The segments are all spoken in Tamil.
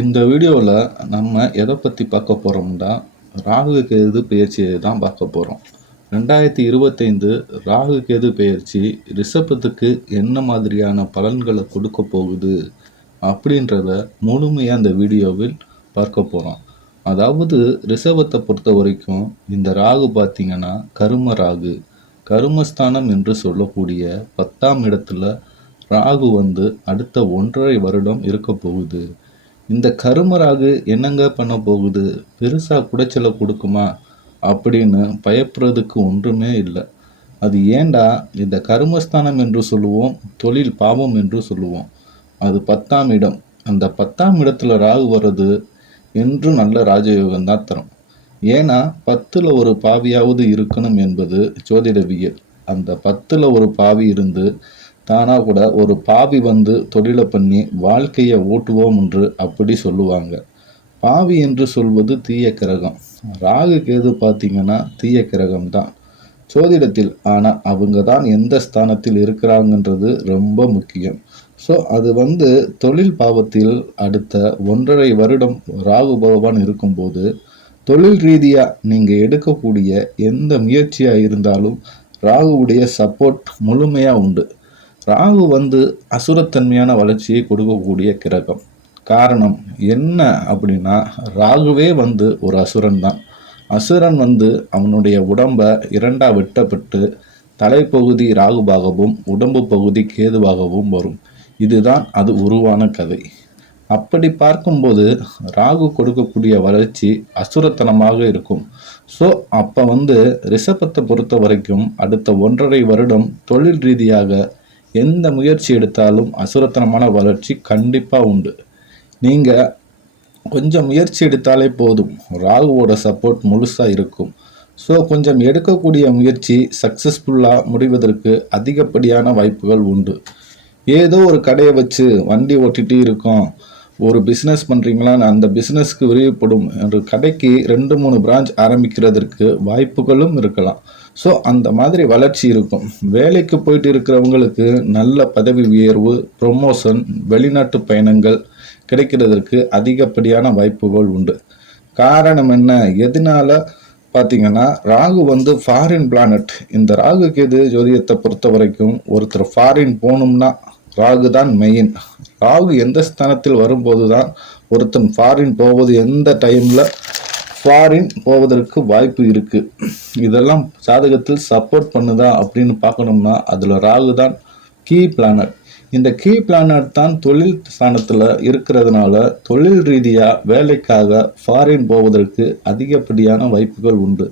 இந்த வீடியோவில் நம்ம எதை பற்றி பார்க்க போகிறோம்னா ராகு கேது பெயர்ச்சியை தான் பார்க்க போகிறோம். 2025 ராகு கேது பெயர்ச்சி ரிஷபத்துக்கு என்ன மாதிரியான பலன்களை கொடுக்க போகுது அப்படின்றத முழுமையாக இந்த வீடியோவில் பார்க்க போகிறோம். அதாவது ரிஷபத்தை பொறுத்த வரைக்கும் இந்த ராகு பார்த்திங்கன்னா கரும ராகு, கருமஸ்தானம் என்று சொல்லக்கூடிய 10ஆம் இடத்துல ராகு அடுத்த 1.5 வருடம் இருக்க போகுது. இந்த கருமராகு என்னங்க பண்ண போகுது, பெருசாக குடைச்சலை கொடுக்குமா அப்படின்னு பயப்படுறதுக்கு ஒன்றுமே இல்லை. அது ஏண்டா இந்த கருமஸ்தானம் என்று சொல்லுவோம், தொழில் பாவம் என்று சொல்லுவோம். அது 10ஆம் இடம். அந்த 10ஆம் இடத்துல ராகு வர்றது என்றும் நல்ல ராஜயோகம் தான் தரும். ஏன்னா 10ல் ஒரு பாவியாவது இருக்கணும் என்பது ஜோதிடவியல். அந்த 10ல் ஒரு பாவி இருந்து தானாக கூட ஒரு பாவி தொழிலை பண்ணி வாழ்க்கையை ஓட்டுவோம் என்று அப்படி சொல்லுவாங்க. பாவி என்று சொல்வது தீய கிரகம். ராகு கேது பார்த்திங்கன்னா தீய கிரகம் தான் ஜோதிடத்தில். ஆனால் அவங்க தான் எந்த ஸ்தானத்தில் இருக்கிறாங்கன்றது ரொம்ப முக்கியம். ஸோ அது தொழில் பாவத்தில் அடுத்த 1.5 வருடம் ராகு பகவான் இருக்கும்போது தொழில் ரீதியாக நீங்கள் எடுக்கக்கூடிய எந்த முயற்சியாக இருந்தாலும் ராகுவுடைய சப்போர்ட் முழுமையாக உண்டு. ராகு அசுரத்தன்மையான வளர்ச்சியை கொடுக்கக்கூடிய கிரகம். காரணம் என்ன அப்படின்னா, ராகுவே ஒரு அசுரன் தான். அசுரன் அவனுடைய உடம்பை 2ஆக வெட்டப்பட்டு தலைப்பகுதி ராகுவாகவும் உடம்பு பகுதி கேதுவாகவும் வரும். இதுதான் அது உருவான கதை. அப்படி பார்க்கும்போது ராகு கொடுக்கக்கூடிய வளர்ச்சி அசுரத்தனமாக இருக்கும். ஸோ அப்போ ரிஷபத்தை பொறுத்த வரைக்கும் அடுத்த 1.5 வருடம் தொழில் ரீதியாக எந்த முயற்சி எடுத்தாலும் அசுரத்தனமான வளர்ச்சி கண்டிப்பாக உண்டு. நீங்கள் கொஞ்சம் முயற்சி எடுத்தாலே போதும், ராகுவோட சப்போர்ட் முழுசாக இருக்கும். ஸோ கொஞ்சம் எடுக்கக்கூடிய முயற்சி சக்ஸஸ்ஃபுல்லாக முடிவதற்கு அதிகப்படியான வாய்ப்புகள் உண்டு. ஏதோ ஒரு கடையை வச்சு வண்டி ஓட்டிகிட்டே இருக்கோம், ஒரு பிஸ்னஸ் பண்ணுறீங்களா, அந்த பிஸ்னஸ்க்கு விரிவுபடும் என்று கடைக்கு 2-3 பிரான்ச் ஆரம்பிக்கிறதுக்கு வாய்ப்புகளும் இருக்கலாம். ஸோ அந்த மாதிரி வளர்ச்சி இருக்கும். வேலைக்கு போயிட்டு இருக்கிறவங்களுக்கு நல்ல பதவி உயர்வு, ப்ரொமோஷன், வெளிநாட்டு பயணங்கள் கிடைக்கிறதுக்கு அதிகப்படியான வாய்ப்புகள் உண்டு. காரணம் என்ன, எதனால பார்த்தீங்கன்னா ராகு ஃபாரின் பிளானட். இந்த ராகு கேது ஜோதிடத்தை பொறுத்த வரைக்கும் ஒருத்தர் ஃபாரின் போகணும்னா ராகு தான் மெயின். ராகு எந்த ஸ்தானத்தில் வரும்போது தான் ஒருத்தன் ஃபாரின் போவது, எந்த டைமில் ஃபாரின் போவதற்கு வாய்ப்பு இருக்குது. இதெல்லாம் ஜாதகத்தில் சப்போர்ட் பண்ணுதா அப்படின்னு பார்க்கணும்னா அதில் ராகு தான் கீ பிளானட். இந்த கீ பிளானட் தான் தொழில் ஸ்தானத்தில் இருக்கிறதுனால தொழில் ரீதியாக வேலைக்காக ஃபாரின் போவதற்கு அதிகப்படியான வாய்ப்புகள் உண்டு.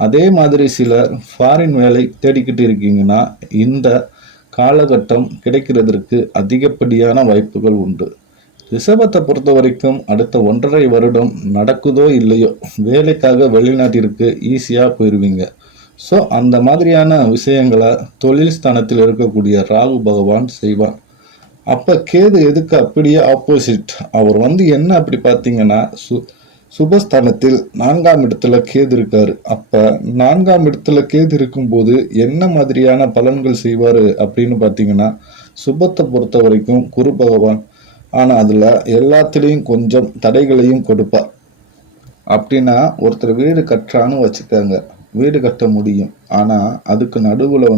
அதே மாதிரி சிலர் ஃபாரின் வேலை தேடிக்கிட்டு இருக்கீங்கன்னா இந்த காலகட்டம் கிடைக்கிறதுக்கு அதிகப்படியான வாய்ப்புகள் உண்டு. ரிஷபத்தை பொறுத்த வரைக்கும் அடுத்த 1.5 வருடம் நடக்குதோ இல்லையோ வேலைக்காக வெளிநாட்டிற்கு ஈஸியாக போயிடுவீங்க. ஸோ அந்த மாதிரியான விஷயங்களை தொழில் ஸ்தானத்தில் இருக்கக்கூடிய ராகு பகவான் செய்வான். அப்போ கேது எதுக்கு அப்படியே ஆப்போசிட். அவர் என்ன அப்படி பார்த்தீங்கன்னா சுபஸ்தானத்தில் 4ஆம் இடத்துல கேது இருக்காரு. அப்போ 4ஆம் இடத்துல கேது இருக்கும்போது என்ன மாதிரியான பலன்கள் செய்வார் அப்படின்னு பார்த்தீங்கன்னா, சுபத்தை பொறுத்த வரைக்கும் குரு பகவான். ஆனால் அதில் எல்லாத்துலேயும் கொஞ்சம் தடைகளையும் கொடுப்பார். அப்படின்னா ஒருத்தர் வீடு கட்டுறான்னு வச்சுக்கோங்க, வீடு கட்ட முடியும். ஆனால் அதுக்கு நடுவில்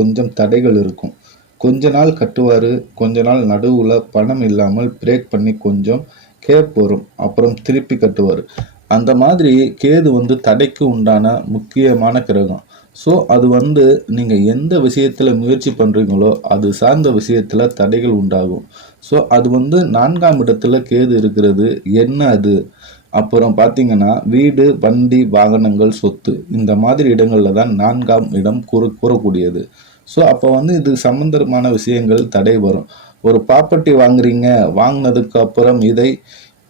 கொஞ்சம் தடைகள் இருக்கும். கொஞ்ச நாள் கட்டுவார், கொஞ்ச நாள் நடுவில் பணம் இல்லாமல் பிரேக் பண்ணி கொஞ்சம் கேப் வரும், அப்புறம் திருப்பி கட்டுவார். அந்த மாதிரி கேது தடைக்கு உண்டான முக்கியமான கிரகம். ஸோ அது நீங்கள் எந்த விஷயத்தில் முயற்சி பண்ணுறீங்களோ அது சார்ந்த விஷயத்தில் தடைகள் உண்டாகும். ஸோ அது 4ஆம் இடத்துல கேது இருக்கிறது என்ன அது. அப்புறம் பார்த்தீங்கன்னா வீடு, வண்டி, வாகனங்கள், சொத்து இந்த மாதிரி இடங்களில் தான் 4ஆம் இடம் கூறக்கூடியது. ஸோ அப்போ இது சம்பந்தமான விஷயங்கள் தடை வரும். ஒரு ப்ராப்பர்ட்டி வாங்குறீங்க, வாங்கினதுக்கு அப்புறம்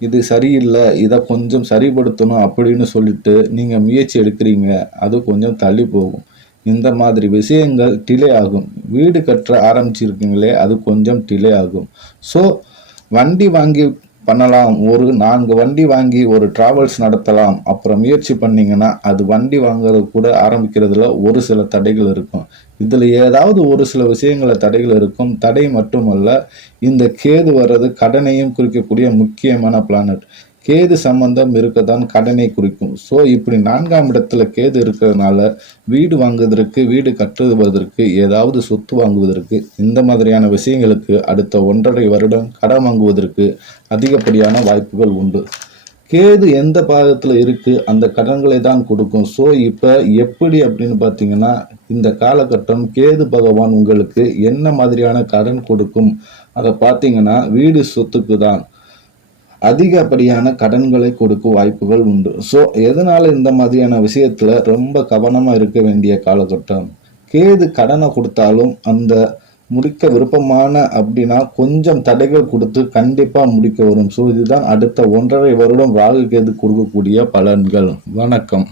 இது சரியில்லை, இதை கொஞ்சம் சரிப்படுத்தணும் அப்படின்னு சொல்லிட்டு நீங்கள் முயற்சி எடுக்கிறீங்க, அது கொஞ்சம் தள்ளி போகும். இந்த மாதிரி விஷயங்கள் டிலே ஆகும். வீடு கட்ட ஆரம்பிச்சிருக்கீங்களே அது கொஞ்சம் டிலே ஆகும். ஸோ வண்டி வாங்கி பண்ணலாம். ஒரு 4 வண்டி வாங்கி ஒரு டிராவல்ஸ் நடத்தலாம். அப்புறம் முயற்சி பண்ணீங்கன்னா, அது வண்டி வாங்குறது கூட ஆரம்பிக்கிறதுல ஒரு சில தடைகள் இருக்கும். இதுல ஏதாவது ஒரு சில விஷயங்கள்ல தடைகள் இருக்கும். தடை மட்டுமல்ல, இந்த கேது வர்றது கடனையும் குறிக்கக்கூடிய முக்கியமான பிளானட். கேது சம்பந்தம் இருக்கத்தான் கடனை குறிக்கும். ஸோ இப்படி 4ஆம் இடத்துல கேது இருக்கிறதுனால, வீடு வாங்குவதற்கு, வீடு கட்டுவதற்கு, ஏதாவது சொத்து வாங்குவதற்கு, இந்த மாதிரியான விஷயங்களுக்கு அடுத்த 1 1/2 வருடம் கடன் வாங்குவதற்கு அதிகப்படியான வாய்ப்புகள் உண்டு. கேது எந்த பாகத்துல இருக்கு, அந்த கடன்களை தான் கொடுக்கும். ஸோ இப்ப எப்படி அப்படின்னு பார்த்தீங்கன்னா, இந்த காலகட்டம் கேது பகவான் உங்களுக்கு என்ன மாதிரியான கடன் கொடுக்கும், அத பார்த்தீங்கன்னா, வீடு சொத்துக்கு தான் அதிகப்படியான கடன்களை கொடுக்க வாய்ப்புகள் உண்டு. ஸோ எதனால இந்த மாதிரியான விஷயத்துல ரொம்ப கவனமா இருக்க வேண்டிய காலகட்டம். கேது கடனை கொடுத்தாலும் அந்த முடிக்க விருப்பமான அப்படின்னா கொஞ்சம் தடைகள் கொடுத்து கண்டிப்பா முடிக்க வரும். ஸோ இதுதான் அடுத்த 1 1/2 வருடம் ராகு கேது கொடுக்கக்கூடிய பலன்கள். வணக்கம்.